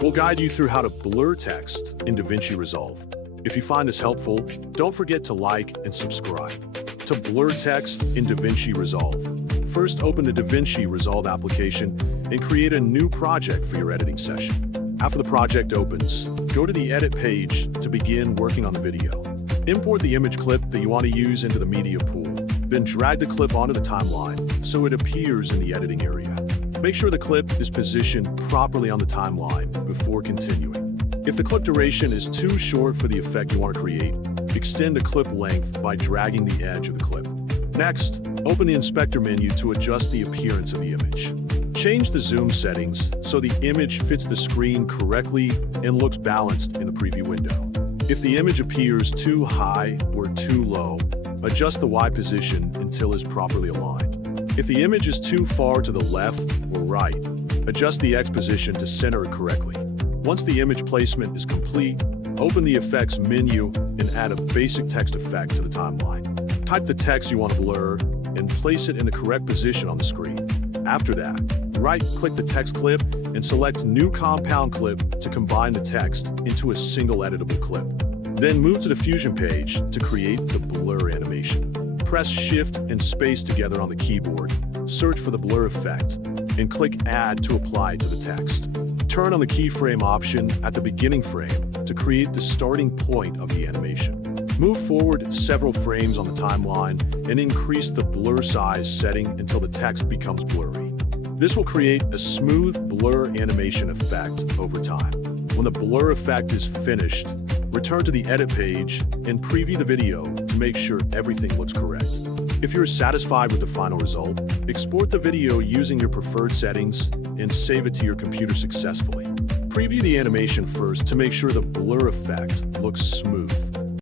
We'll guide you through how to blur text in DaVinci Resolve. If you find this helpful, don't forget to like and subscribe. To blur text in DaVinci Resolve, first open the DaVinci Resolve application and create a new project for your editing session. After the project opens, go to the Edit page to begin working on the video. Import the image clip that you want to use into the media pool, then drag the clip onto the timeline so it appears in the editing area. Make sure the clip is positioned properly on the timeline before continuing. If the clip duration is too short for the effect you want to create, extend the clip length by dragging the edge of the clip. Next, open the inspector menu to adjust the appearance of the image. Change the zoom settings so the image fits the screen correctly and looks balanced in the preview window. If the image appears too high or too low, adjust the Y position until it's properly aligned. If the image is too far to the left or right, adjust the X position to center it correctly. Once the image placement is complete, open the Effects menu and add a basic text effect to the timeline. Type the text you want to blur and place it in the correct position on the screen. After that, right-click the text clip and select New Compound Clip to combine the text into a single editable clip. Then move to the Fusion page to create the blur animation. Press Shift and Space together on the keyboard, search for the blur effect, and click Add to apply it to the text. Turn on the keyframe option at the beginning frame to create the starting point of the animation. Move forward several frames on the timeline and increase the blur size setting until the text becomes blurry. This will create a smooth blur animation effect over time. When the blur effect is finished, return to the Edit page and preview the video to make sure everything looks correct. If you're satisfied with the final result, export the video using your preferred settings and save it to your computer successfully. Preview the animation first to make sure the blur effect looks smooth.